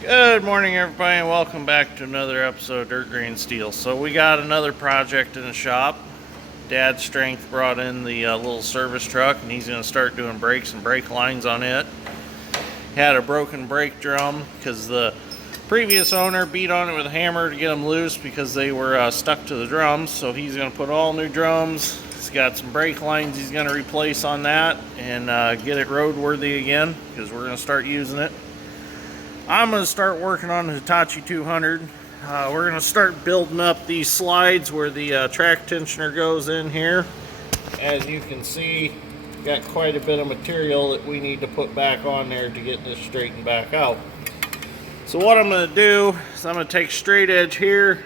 Good morning, everybody, and welcome back to another episode of Dirt Grain Steel. So we got another project in the shop. Dad's Strength brought in the little service truck, and he's going to start doing brakes and brake lines on it. Had a broken brake drum because the previous owner beat on it with a hammer to get them loose because they were stuck to the drums. So he's going to put all new drums. He's got some brake lines he's going to replace on that and get it roadworthy again because we're going to start using it. I'm going to start working on the Hitachi 200. We're going to start building up these slides where the track tensioner goes in here. As you can see, got quite a bit of material that we need to put back on there to get this straightened back out. So what I'm going to do is I'm going to take straight edge here,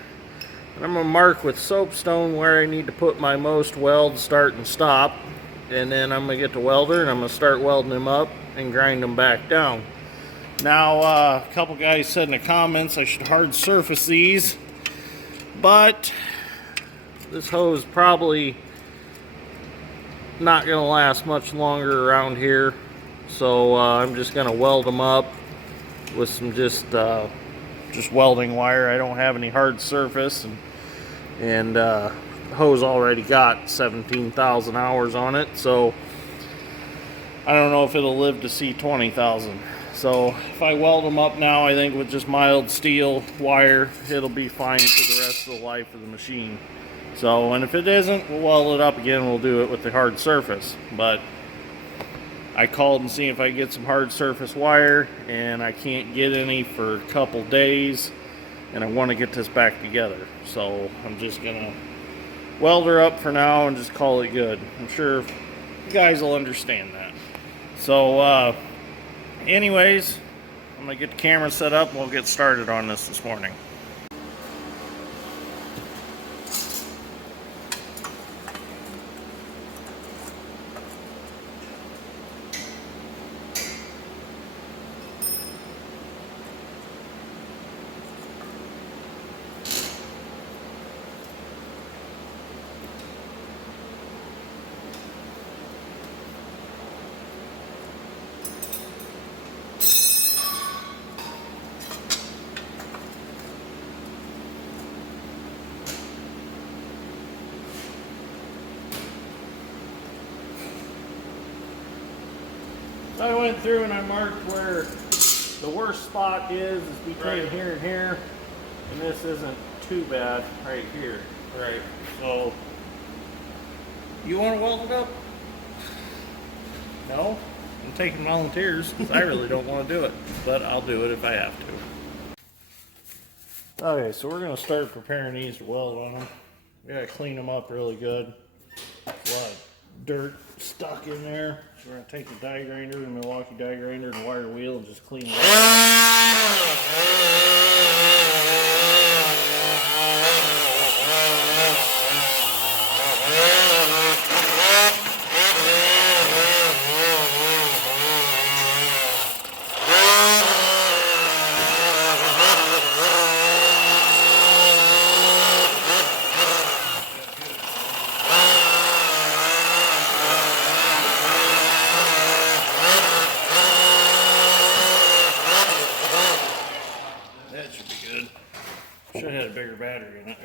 and I'm going to mark with soapstone where I need to put my most weld, start and stop. And then I'm going to get the welder and I'm going to start welding them up and grind them back down. Now, a couple guys said in the comments I should hard surface these, but this hose probably not going to last much longer around here, so I'm just going to weld them up with some just welding wire. I don't have any hard surface, and the hose already got 17,000 hours on it, so I don't know if it'll live to see 20,000. So if I weld them up now, I think with just mild steel wire, it'll be fine for the rest of the life of the machine. So, and if it isn't, we'll weld it up again. We'll do it with the hard surface. But I called and see if I can get some hard surface wire, and I can't get any for a couple days, and I want to get this back together. So I'm just gonna weld her up for now and just call it good. I'm sure you guys will understand that. So anyways, I'm going to get the camera set up and we'll get started on this morning. So I went through and I marked where the worst spot is between here and here, and this isn't too bad right here. Right. So you want to weld it up? No? I'm taking volunteers because I really don't want to do it, but I'll do it if I have to. Okay, so we're going to start preparing these to weld on them. We got to clean them up really good. There's a lot of dirt stuck in there. So we're going to take the die grinder, the Milwaukee die grinder, and wire wheel and just clean it up. Should have had a bigger battery in it.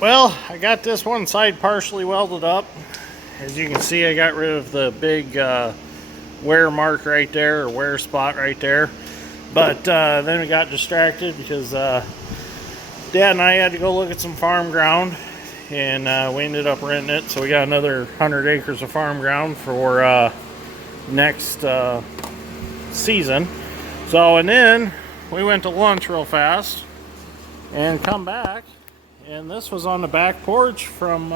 Well, I got this one side partially welded up. As you can see, I got rid of the big wear mark right there, or wear spot right there. But then we got distracted because Dad and I had to go look at some farm ground, and we ended up renting it. So we got another 100 acres of farm ground for next season. So, and then we went to lunch real fast and come back, and this was on the back porch from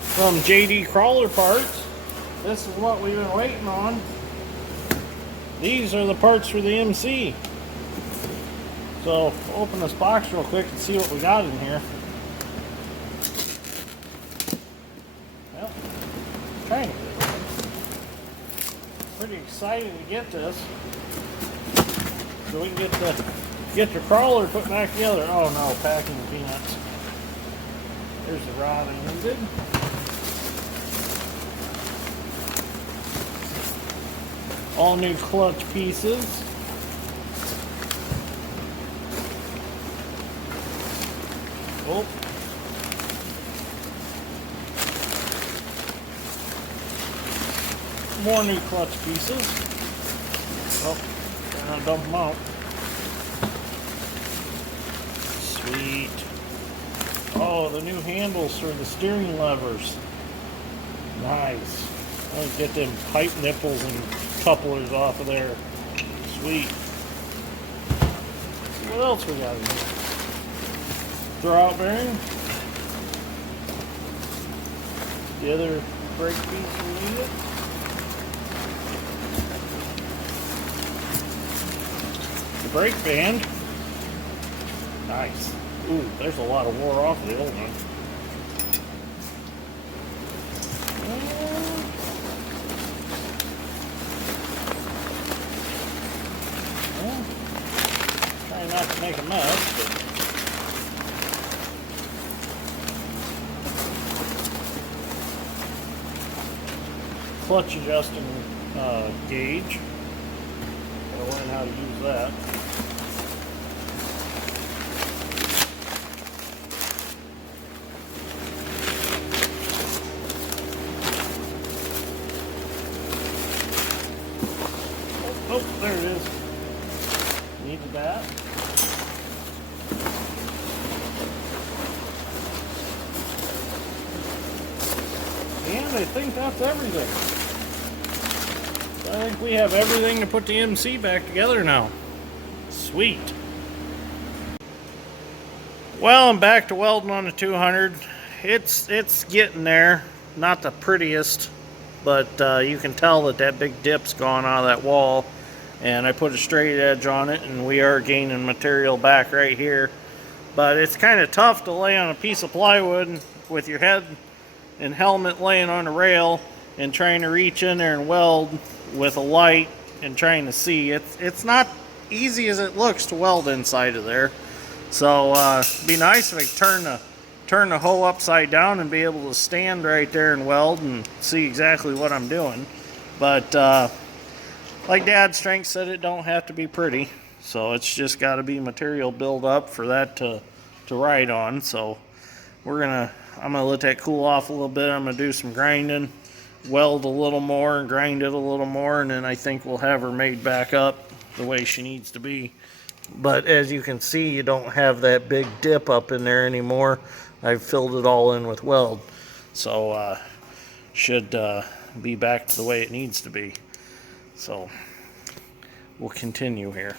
JD Crawler Parts. This is what we've been waiting on. These are the parts for the MC. So, open this box real quick and see what we got in here. Well, kind of. Pretty excited to get this. So we can get the crawler put back together. Oh no, packing peanuts. There's the rod I needed. All new clutch pieces. Oh. More new clutch pieces. Oh, gonna dump them out. Sweet. Oh, the new handles for the steering levers. Nice. I'll get them pipe nipples and couplers off of there. Sweet. Let's see what else we got in here. Throwout bearing. The other brake piece we needed. The brake band. Nice. Ooh, there's a lot of wore off of the old one. Well, try not to make a mess, but clutch adjusting gauge. Gotta learn how to use that. Oh, there it is. Needed that. And I think that's everything. So I think we have everything to put the MC back together now. Sweet. Well, I'm back to welding on the 200. It's getting there. Not the prettiest, but you can tell that that big dip's gone out of that wall. And I put a straight edge on it, and we are gaining material back right here. But it's kind of tough to lay on a piece of plywood with your head and helmet laying on a rail and trying to reach in there and weld with a light and trying to see. It's not easy as it looks to weld inside of there. So it'd be nice if I could turn the hoe upside down and be able to stand right there and weld and see exactly what I'm doing. But like Dad Strength said, it don't have to be pretty. So it's just got to be material build up for that to ride on. So I'm gonna let that cool off a little bit. I'm gonna do some grinding, weld a little more and grind it a little more, and then I think we'll have her made back up the way she needs to be. But as you can see, you don't have that big dip up in there anymore. I've filled it all in with weld. So should be back to the way it needs to be. So we'll continue here.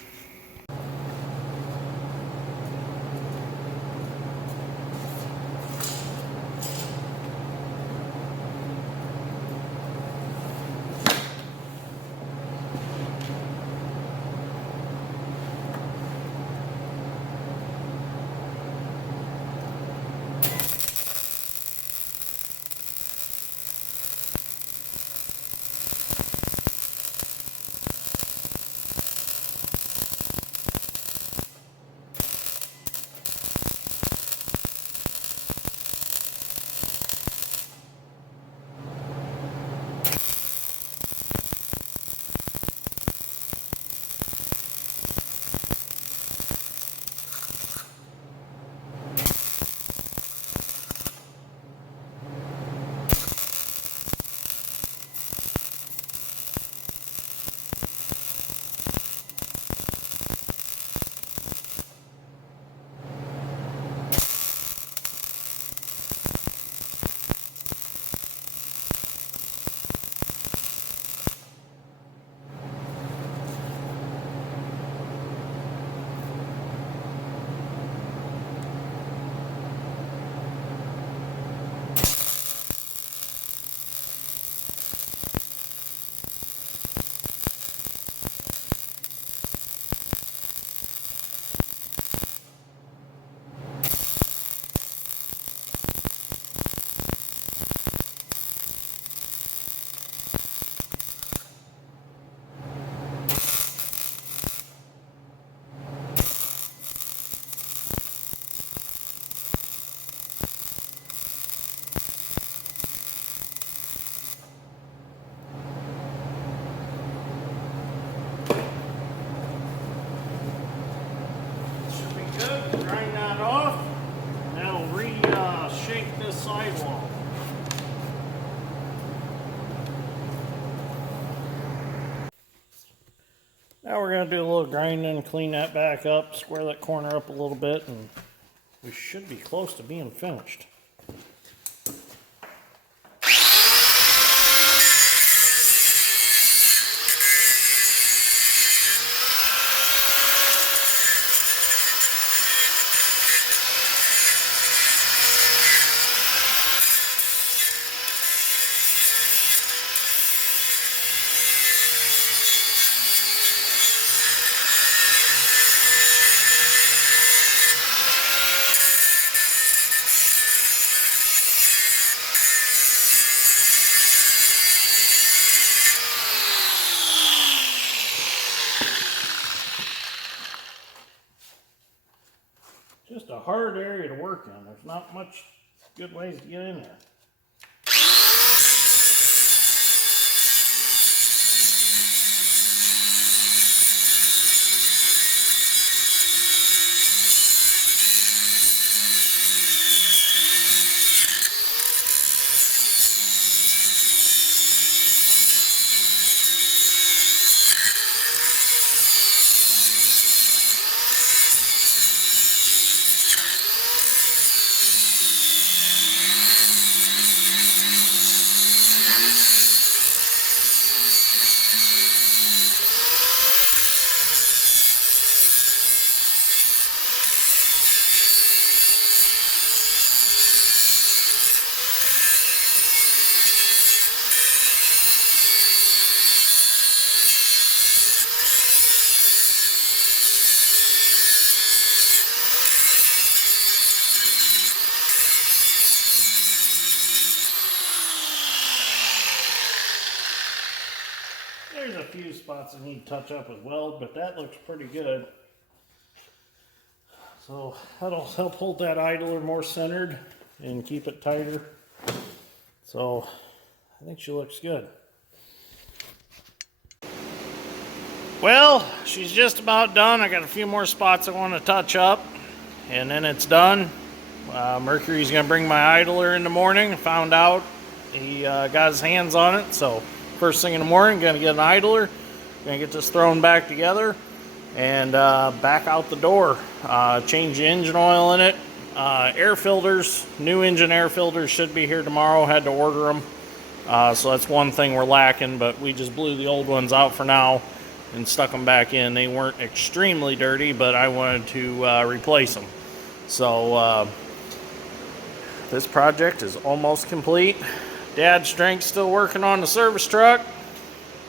Should be good. Grind that off. And that'll re-shape this sidewall. Now we're going to do a little grinding, clean that back up, square that corner up a little bit, and we should be close to being finished. Just a hard area to work in. There's not much good ways to get in there. There's a few spots that need to touch up with weld, but that looks pretty good. So that'll help hold that idler more centered and keep it tighter. So I think she looks good. Well, she's just about done. I got a few more spots I want to touch up, and then it's done. Mercury's going to bring my idler in the morning. Found out he got his hands on it, so first thing in the morning, going to get an idler, going to get this thrown back together, and back out the door. Change the engine oil in it. Air filters, new engine air filters should be here tomorrow. Had to order them. So that's one thing we're lacking, but we just blew the old ones out for now and stuck them back in. They weren't extremely dirty, but I wanted to replace them. So this project is almost complete. Dad's Strength's still working on the service truck.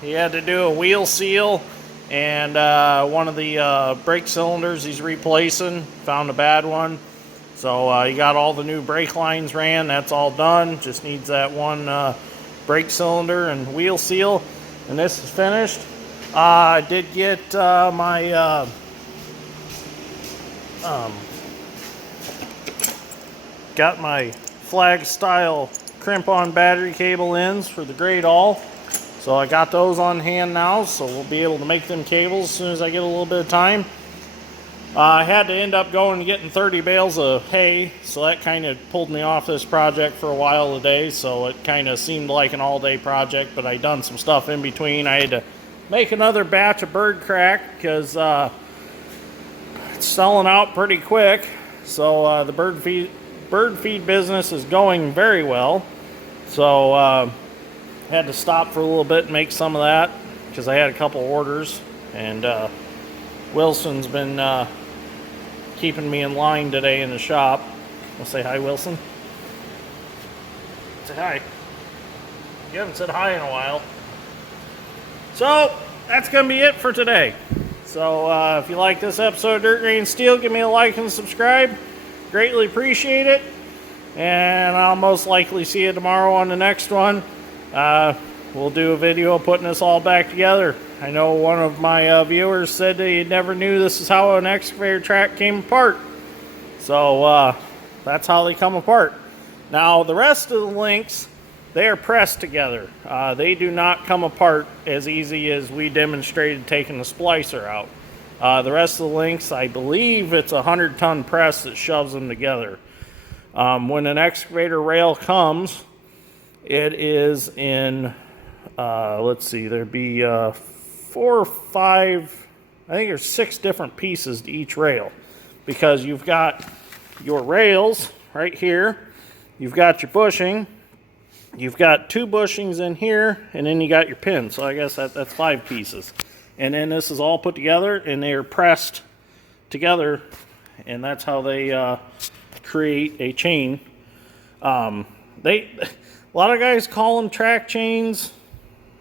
He had to do a wheel seal and one of the brake cylinders he's replacing. Found a bad one. So he got all the new brake lines ran. That's all done. Just needs that one brake cylinder and wheel seal. And this is finished. I did get my got my flag style crimp-on battery cable ends for the grade all. So I got those on hand now, so we'll be able to make them cables as soon as I get a little bit of time. I had to end up going and getting 30 bales of hay, so that kind of pulled me off this project for a while today, so it kind of seemed like an all-day project, but I done some stuff in between. I had to make another batch of bird crack because it's selling out pretty quick, so the bird feed business is going very well. So had to stop for a little bit and make some of that because I had a couple orders, and Wilson's been keeping me in line today in the shop. I'll say hi, Wilson. Say hi. You haven't said hi in a while. So that's gonna be it for today. So if you like this episode of Dirt Green Steel, give me a like and subscribe. Greatly appreciate it. And I'll most likely see you tomorrow on the next one. We'll do a video putting this all back together. I know one of my viewers said that he never knew this is how an excavator track came apart. So that's how they come apart. Now the rest of the links they are pressed together. They do not come apart as easy as we demonstrated taking the splicer out. The rest of the links, I believe it's a 100-ton press that shoves them together. When an excavator rail comes, it is in, let's see, there'd be 4 or 5, I think there's 6 different pieces to each rail, because you've got your rails right here, you've got your bushing, you've got 2 bushings in here, and then you got your pin. So I guess that's 5 pieces. And then this is all put together, and they are pressed together, and that's how they create a chain. A lot of guys call them track chains.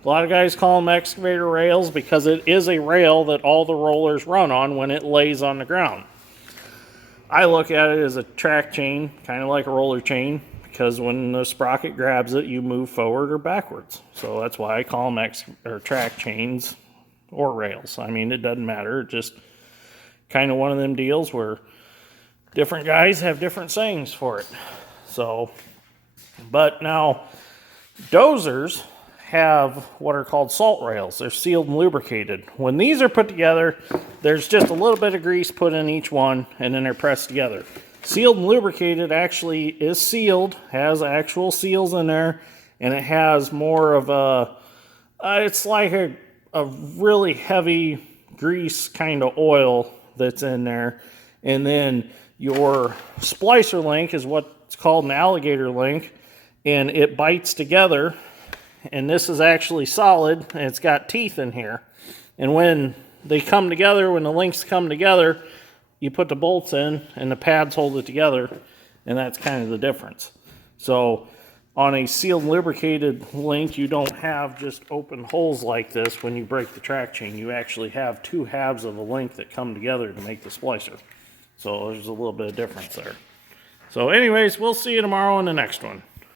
A lot of guys call them excavator rails because it is a rail that all the rollers run on when it lays on the ground. I look at it as a track chain, kind of like a roller chain, because when the sprocket grabs it, you move forward or backwards. So that's why I call them track chains or rails. I mean, it doesn't matter. It's just kind of one of them deals where different guys have different sayings for it. So, but now dozers have what are called salt rails. They're sealed and lubricated. When these are put together, there's just a little bit of grease put in each one, and then they're pressed together. Sealed and lubricated actually is sealed, has actual seals in there, and it has more of a, it's like a really heavy grease kind of oil that's in there. And then your splicer link is what's called an alligator link, and it bites together. And this is actually solid, and it's got teeth in here. And when they come together, when the links come together, you put the bolts in, and the pads hold it together, and that's kind of the difference. So on a sealed and lubricated link, you don't have just open holes like this when you break the track chain. You actually have 2 halves of a link that come together to make the splicer. So there's a little bit of difference there. So anyways, we'll see you tomorrow in the next one.